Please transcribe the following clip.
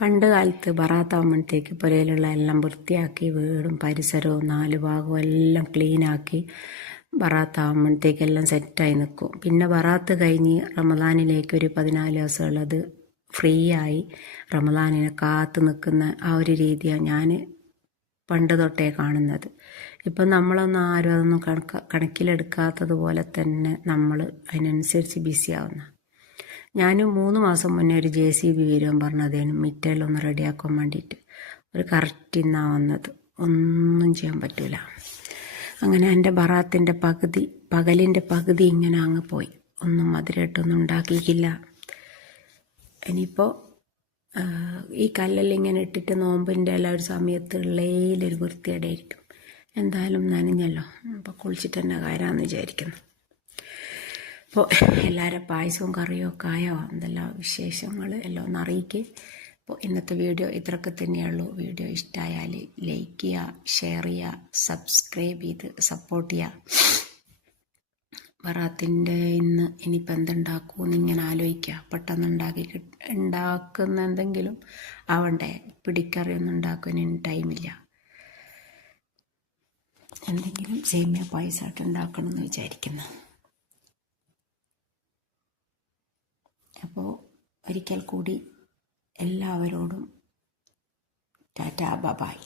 പണ്ട് കാലത്ത് ബറാത്താകുമ്പോഴത്തേക്ക് പുരയിലുള്ള എല്ലാം വൃത്തിയാക്കി വീടും പരിസരവും 4 ഭാഗവും എല്ലാം ക്ലീനാക്കി ബറാത്താകുമ്പോഴത്തേക്കെല്ലാം സെറ്റായി നിൽക്കും. പിന്നെ ബറാത്ത് കഴിഞ്ഞ് റമദാനിലേക്ക് ഒരു 14 ദിവസമുള്ളത് ഫ്രീ ആയി റമദാനിനെ കാത്തു നിൽക്കുന്ന ആ ഒരു രീതിയാണ് ഞാൻ പണ്ട് തൊട്ടേ കാണുന്നത്. ഇപ്പം നമ്മളൊന്നും ആരും അതൊന്നും കണക്കിലെടുക്കാത്തതുപോലെ തന്നെ നമ്മൾ അതിനനുസരിച്ച് ബിസി ആവുന്ന. ഞാൻ 3 മാസം മുന്നേ ഒരു JCB വരുവാൻ പറഞ്ഞതേനും മിറ്റെല്ലാം റെഡിയാക്കാൻ വേണ്ടിയിട്ട്. ഒരു കറക്റ്റ് ഇന്നാ വന്നത്. ഒന്നും ചെയ്യാൻ പറ്റൂല. അങ്ങനെ എൻ്റെ ബറാത്തിൻ്റെ പകലിൻ്റെ പകുതി ഇങ്ങനെ അങ്ങ് പോയി. ഒന്നും മധുരമായിട്ടൊന്നും ഉണ്ടാക്കിയിട്ടില്ല. ഇനിയിപ്പോൾ ഈ കല്ലെല്ലാം ഇങ്ങനെ ഇട്ടിട്ട് നോമ്പിൻ്റെ എല്ലാ ഒരു സമയത്ത് ഉള്ളയിലൊരു വൃത്തിയേടായിരിക്കും. എന്തായാലും നനഞ്ഞല്ലോ, അപ്പോൾ കുളിച്ചിട്ട് തന്നെ കാര്യമെന്ന് വിചാരിക്കുന്നു. അപ്പോൾ എല്ലാവരും പായസവും കറിയും ഒക്കെ ആയോ, എന്തെല്ലാം വിശേഷങ്ങൾ എല്ലാം ഒന്ന് അറിയിക്കുക. അപ്പോൾ ഇന്നത്തെ വീഡിയോ ഇത്രയൊക്കെ തന്നെയുള്ളൂ. വീഡിയോ ഇഷ്ടമായാൽ ലൈക്ക് ചെയ്യുക, ഷെയർ ചെയ്യുക, സബ്സ്ക്രൈബ് ചെയ്ത് സപ്പോർട്ട് ചെയ്യുക. ബറാത്തിൻ്റെ ഇന്ന് ഇനിയിപ്പോൾ എന്തുണ്ടാക്കുമെന്ന് ഇങ്ങനെ ആലോചിക്കുക. പെട്ടെന്ന് ഉണ്ടാക്കുന്ന എന്തെങ്കിലും ആവണ്ടേ. പിടിക്കറിയൊന്നും ഉണ്ടാക്കാൻ ടൈമില്ല. എന്തെങ്കിലും സേമിയ പായസമായിട്ട് ഉണ്ടാക്കണമെന്ന് വിചാരിക്കുന്നു. അപ്പോൾ ഒരിക്കൽ കൂടി എല്ലാവരോടും ടാറ്റാ ബൈ.